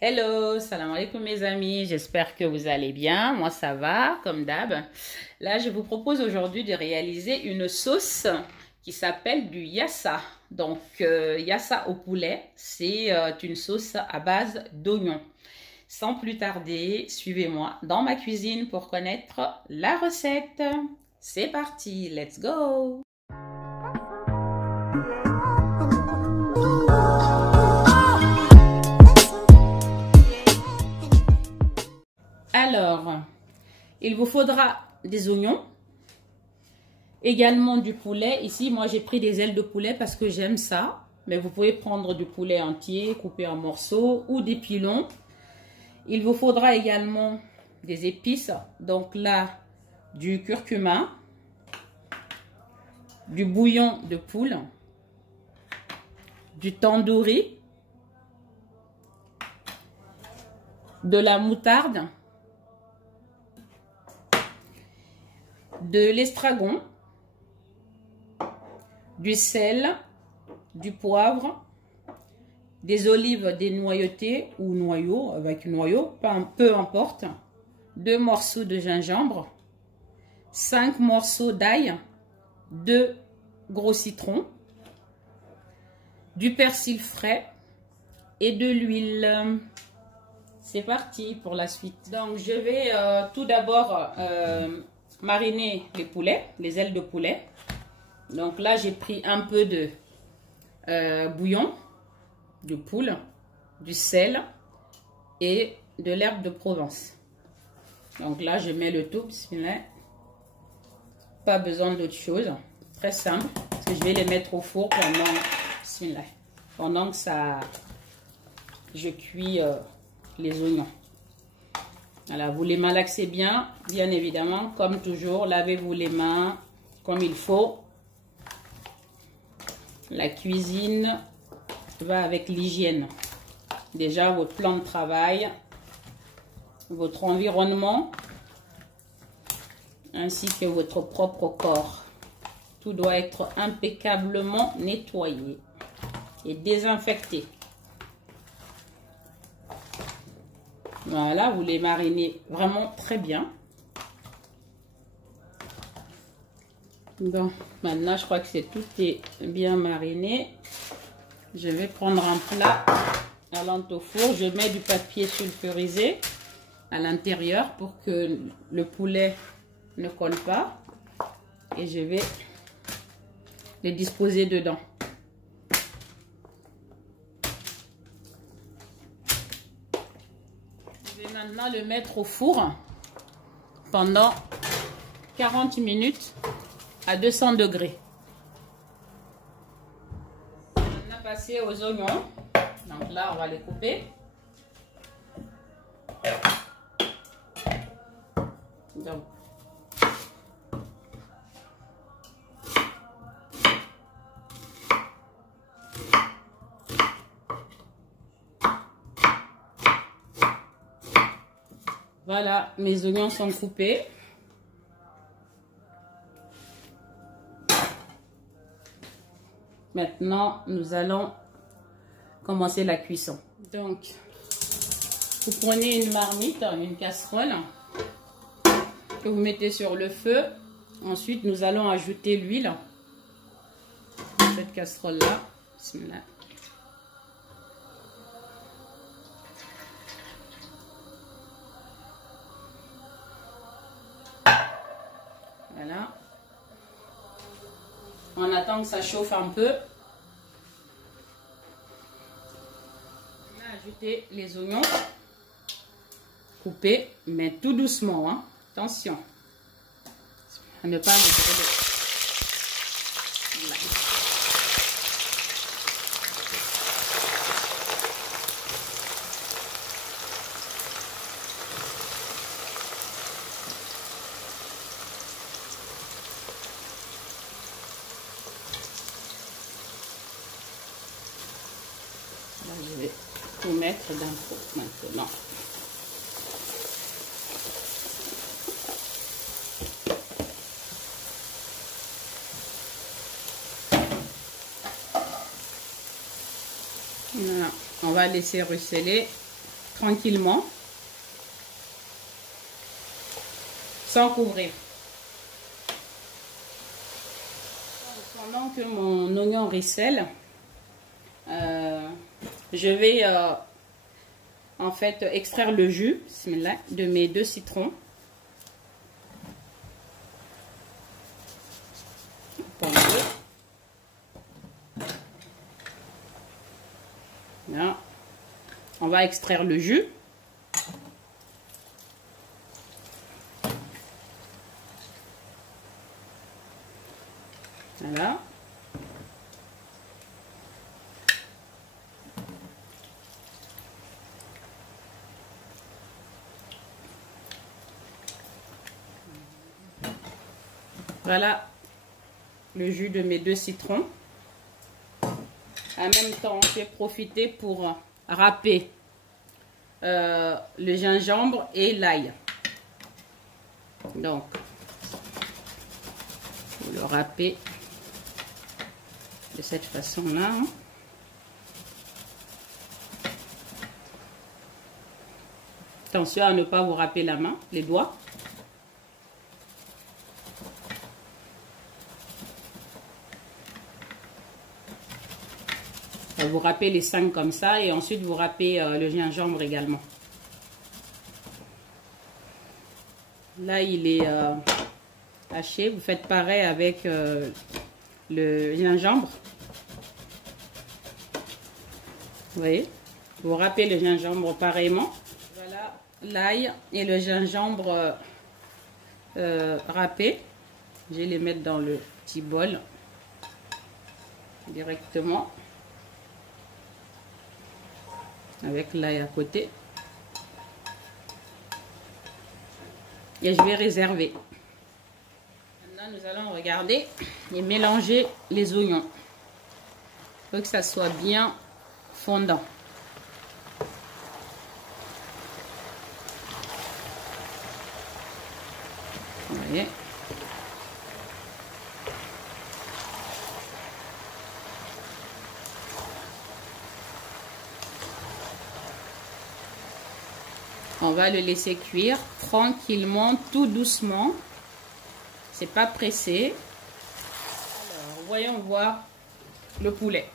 Hello, salam alaikum mes amis, j'espère que vous allez bien, moi ça va comme d'hab. Là je vous propose aujourd'hui de réaliser une sauce qui s'appelle du yassa. Donc yassa au poulet, c'est une sauce à base d'oignons. Sans plus tarder, suivez-moi dans ma cuisine pour connaître la recette. C'est parti, let's go! Alors, il vous faudra des oignons, également du poulet. Ici, moi, j'ai pris des ailes de poulet parce que j'aime ça. Mais vous pouvez prendre du poulet entier, coupé en morceaux ou des pilons. Il vous faudra également des épices. Donc là, du curcuma, du bouillon de poule, du tandoori, de la moutarde, de l'estragon, du sel, du poivre, des olives dénoyautées ou noyaux, avec noyaux, peu importe, 2 morceaux de gingembre, 5 morceaux d'ail, 2 gros citrons, du persil frais et de l'huile. C'est parti pour la suite. Donc je vais tout d'abord mariner les poulets, les ailes de poulet. Donc là, j'ai pris un peu de bouillon de poule, du sel et de l'herbe de Provence. Donc là, je mets le tout. Bismillah. Pas besoin d'autre chose. Très simple. Parce que je vais les mettre au four pendant que je cuis les oignons. Voilà, vous les malaxez bien évidemment, comme toujours. Lavez-vous les mains comme il faut. La cuisine va avec l'hygiène. Déjà, votre plan de travail, votre environnement, ainsi que votre propre corps. Tout doit être impeccablement nettoyé et désinfecté. Voilà, vous les marinez vraiment très bien. Donc, maintenant, je crois que tout est bien mariné. Je vais prendre un plat allant au four. Je mets du papier sulfurisé à l'intérieur pour que le poulet ne colle pas. Et je vais les disposer dedans. Je vais maintenant le mettre au four pendant 40 minutes à 200 degrés. On a passé aux oignons. Donc là, on va les couper. Donc, voilà, mes oignons sont coupés. Maintenant, nous allons commencer la cuisson. Donc, vous prenez une marmite, une casserole que vous mettez sur le feu. Ensuite, nous allons ajouter l'huile. Cette casserole-là. Voilà. On attend que ça chauffe un peu. On a ajouté les oignons coupés, mais tout doucement, hein. Attention à ne pas les brûler. Voilà. Là, je vais tout mettre d'un coup maintenant. Voilà. On va laisser ruisseler tranquillement, sans couvrir. Pendant que mon oignon risselle, je vais en fait extraire le jus de mes 2 citrons. Là, on va extraire le jus. Voilà. Voilà le jus de mes 2 citrons. En même temps, j'ai profité pour râper le gingembre et l'ail. Donc, vous le râpez de cette façon-là. Attention à ne pas vous râper la main, les doigts. Vous râpez les 5 comme ça et ensuite vous râpez le gingembre également. Là, il est haché. Vous faites pareil avec le gingembre. Vous voyez, vous râpez le gingembre pareillement. Voilà l'ail et le gingembre râpé. Je vais les mettre dans le petit bol directement. Avec l'ail à côté. Et je vais réserver. Maintenant, nous allons regarder et mélanger les oignons. Il faut que ça soit bien fondant. Vous voyez. On va le laisser cuire tranquillement, tout doucement. C'est pas pressé. Alors, voyons voir le poulet.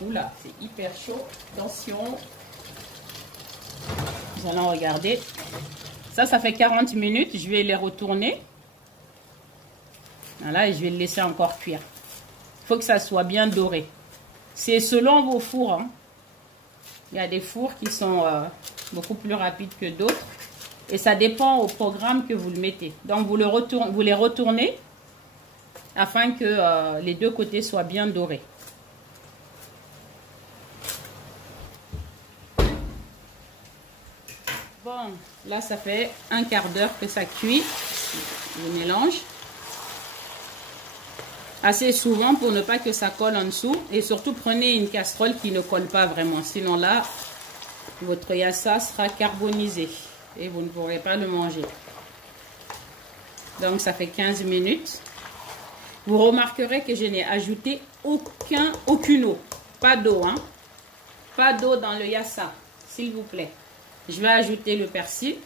Oula, c'est hyper chaud. Attention. Nous allons regarder. Ça fait 40 minutes. Je vais les retourner. Voilà, et je vais le laisser encore cuire. Il faut que ça soit bien doré. C'est selon vos fours. Hein. Il y a des fours qui sont beaucoup plus rapides que d'autres. Et ça dépend au programme que vous le mettez. Donc, vous les retournez afin que les deux côtés soient bien dorés. Bon, là, ça fait un quart d'heure que ça cuit. Je mélange assez souvent pour ne pas que ça colle en dessous. Et surtout, prenez une casserole qui ne colle pas vraiment. Sinon, là, votre yassa sera carbonisé et vous ne pourrez pas le manger. Donc, ça fait 15 minutes. Vous remarquerez que je n'ai ajouté aucune eau. Pas d'eau, hein. Pas d'eau dans le yassa, s'il vous plaît. Je vais ajouter le persil.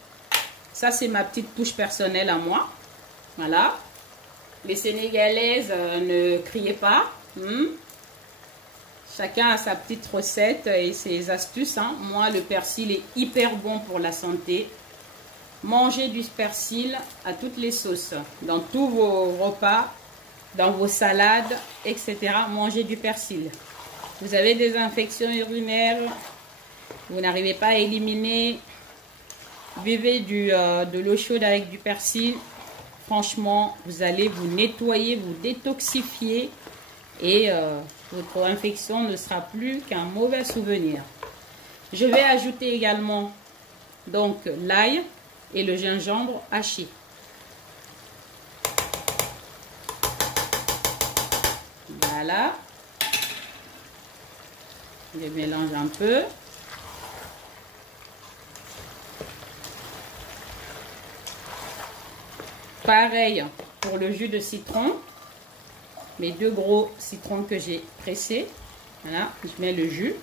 Ça, c'est ma petite touche personnelle à moi. Voilà. Les Sénégalaises, ne criez pas. Chacun a sa petite recette et ses astuces. Hein. Moi, le persil est hyper bon pour la santé. Mangez du persil à toutes les sauces. Dans tous vos repas, dans vos salades, etc. Mangez du persil. Vous avez des infections urinaires, vous n'arrivez pas à éliminer, buvez de l'eau chaude avec du persil. Franchement, vous allez vous nettoyer, vous détoxifier et votre infection ne sera plus qu'un mauvais souvenir. Je vais ajouter également donc l'ail et le gingembre haché. Voilà. Je mélange un peu. Pareil pour le jus de citron. Mes 2 gros citrons que j'ai pressés. Voilà, je mets le jus.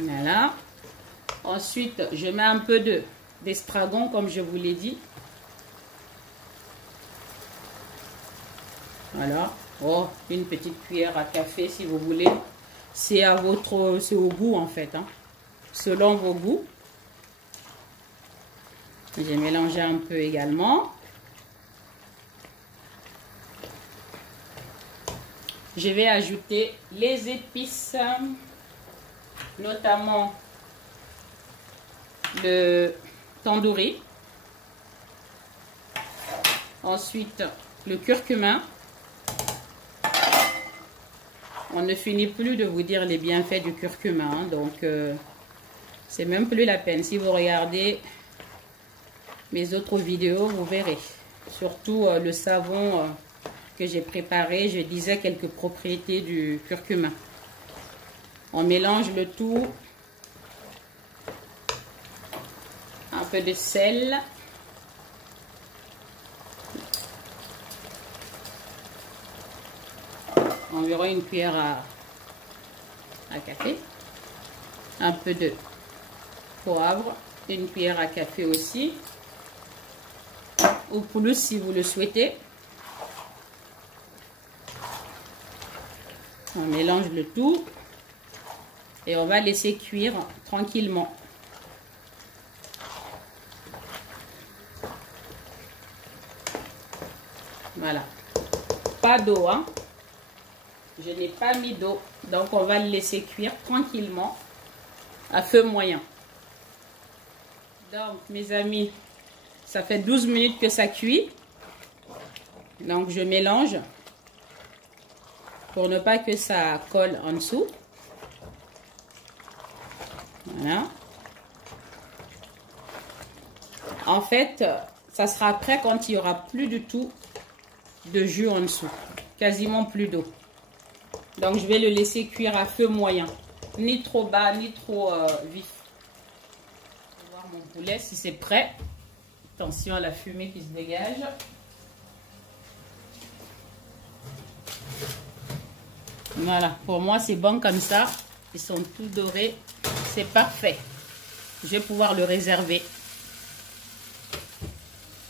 Voilà. Ensuite, je mets un peu d'estragon, comme je vous l'ai dit. Voilà. Oh, une petite cuillère à café si vous voulez. C'est à c'est au goût en fait, hein. Selon vos goûts. J'ai mélangé un peu également. Je vais ajouter les épices, notamment le tandoori. Ensuite, le curcuma. On ne finit plus de vous dire les bienfaits du curcuma, hein, donc c'est même plus la peine. Si vous regardez mes autres vidéos, vous verrez. Surtout le savon que j'ai préparé, je disais quelques propriétés du curcuma. On mélange le tout. Un peu de sel. Environ une cuillère à café. Un peu de poivre. Une cuillère à café aussi. Ou plus si vous le souhaitez. On mélange le tout. Et on va laisser cuire tranquillement. Voilà. Pas d'eau, hein. Je n'ai pas mis d'eau. Donc, on va le laisser cuire tranquillement à feu moyen. Donc, mes amis, ça fait 12 minutes que ça cuit. Donc, je mélange pour ne pas que ça colle en dessous. Voilà. En fait, ça sera prêt quand il n'y aura plus du tout de jus en dessous. Quasiment plus d'eau. Donc, je vais le laisser cuire à feu moyen. Ni trop bas, ni trop vif. Je vais voir mon poulet si c'est prêt. Attention à la fumée qui se dégage. Voilà, pour moi, c'est bon comme ça. Ils sont tout dorés. C'est parfait. Je vais pouvoir le réserver.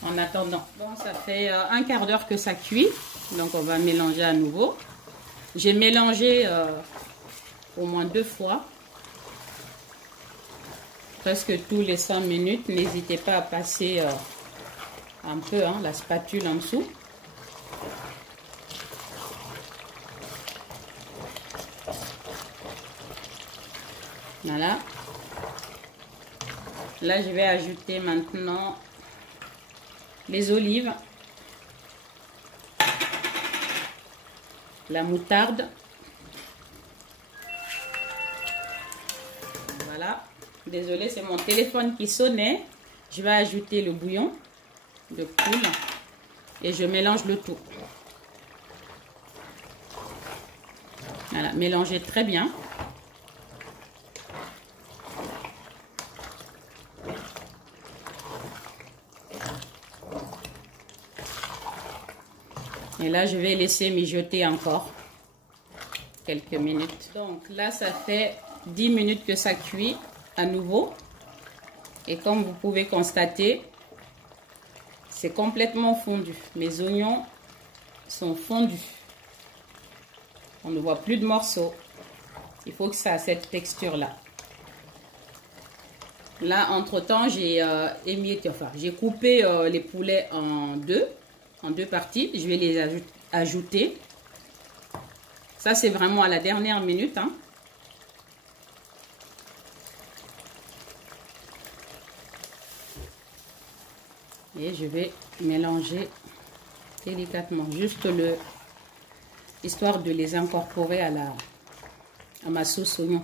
En attendant. Bon, ça fait un quart d'heure que ça cuit. Donc, on va mélanger à nouveau. J'ai mélangé au moins 2 fois. Presque tous les 5 minutes. N'hésitez pas à passer un peu la spatule en dessous. Voilà. Là, je vais ajouter maintenant les olives, la moutarde. Voilà. Désolée, c'est mon téléphone qui sonnait. Je vais ajouter le bouillon de poule et je mélange le tout. Voilà, mélangez très bien. Et là, je vais laisser mijoter encore quelques minutes. Donc là, ça fait 10 minutes que ça cuit à nouveau. Et comme vous pouvez constater, c'est complètement fondu. Mes oignons sont fondus. On ne voit plus de morceaux. Il faut que ça ait cette texture-là. Là, entre-temps, j'ai j'ai coupé les poulets en deux parties. Je vais les ajouter. Ça, c'est vraiment à la dernière minute, hein. Et je vais mélanger délicatement, juste histoire de les incorporer à ma sauce oignon.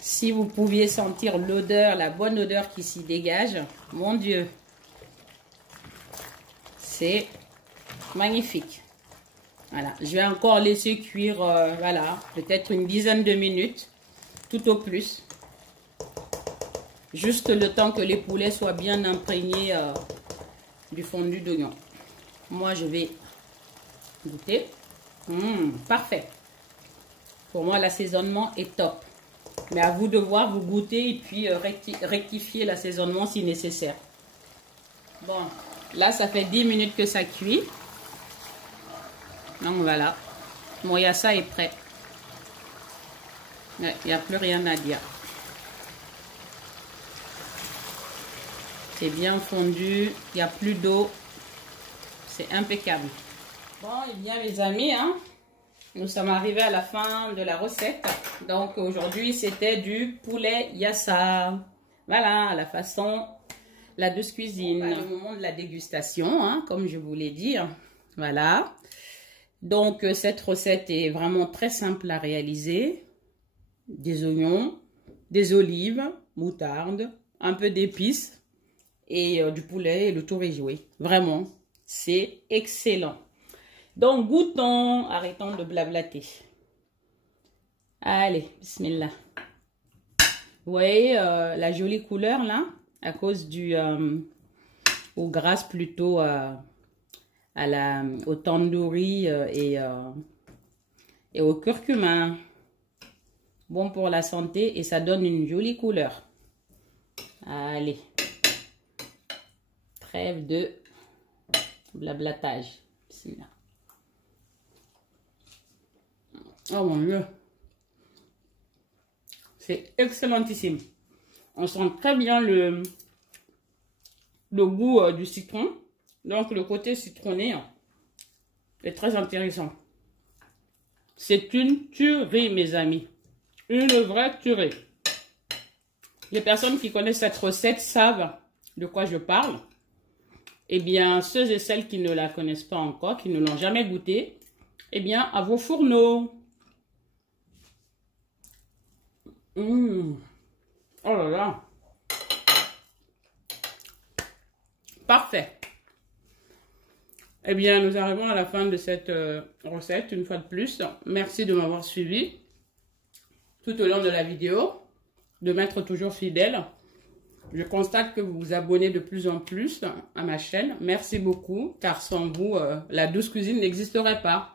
Si vous pouviez sentir l'odeur, la bonne odeur qui s'y dégage, mon Dieu, c'est magnifique. Voilà, je vais encore laisser cuire, voilà, peut-être une dizaine de minutes, tout au plus. Juste le temps que les poulets soient bien imprégnés du fondu d'oignon. Moi, je vais goûter. Parfait. Pour moi, l'assaisonnement est top. Mais à vous de voir, vous goûter et puis rectifier l'assaisonnement si nécessaire. Bon, là, ça fait 10 minutes que ça cuit. Donc voilà, mon yassa est prêt. Il n'y a plus rien à dire. C'est bien fondu, il n'y a plus d'eau. C'est impeccable. Bon, et bien les amis, hein, nous sommes arrivés à la fin de la recette. Donc aujourd'hui, c'était du poulet yassa. Voilà, à la façon la douce cuisine. Au moment de la dégustation, hein, comme je vous l'ai dit. Voilà. Donc cette recette est vraiment très simple à réaliser. Des oignons, des olives, moutarde, un peu d'épices et du poulet et le tout est joué. Vraiment, c'est excellent. Donc goûtons, arrêtons de blablater. Allez, bismillah. Vous voyez la jolie couleur là, à cause du aux grâce plutôt au tandoori et au curcuma. Bon pour la santé et ça donne une jolie couleur. Allez, trêve de blablatage. Bismillah. Oh mon Dieu, c'est excellentissime. On sent très bien le goût du citron. Donc le côté citronné est très intéressant. C'est une tuerie mes amis. Une vraie tuerie. Les personnes qui connaissent cette recette savent de quoi je parle. Eh bien, ceux et celles qui ne la connaissent pas encore, qui ne l'ont jamais goûté, eh bien, à vos fourneaux. Oh là là. Parfait. Eh bien, nous arrivons à la fin de cette recette, une fois de plus. Merci de m'avoir suivi tout au long de la vidéo, de m'être toujours fidèle. Je constate que vous vous abonnez de plus en plus à ma chaîne. Merci beaucoup, car sans vous, la douce cuisine n'existerait pas.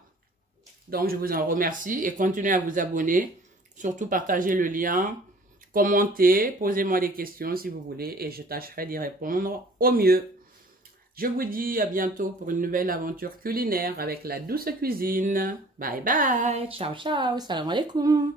Donc, je vous en remercie et continuez à vous abonner. Surtout, partagez le lien, commentez, posez-moi des questions si vous voulez et je tâcherai d'y répondre au mieux. Je vous dis à bientôt pour une nouvelle aventure culinaire avec la douce cuisine. Bye bye, ciao ciao, salam alaikum.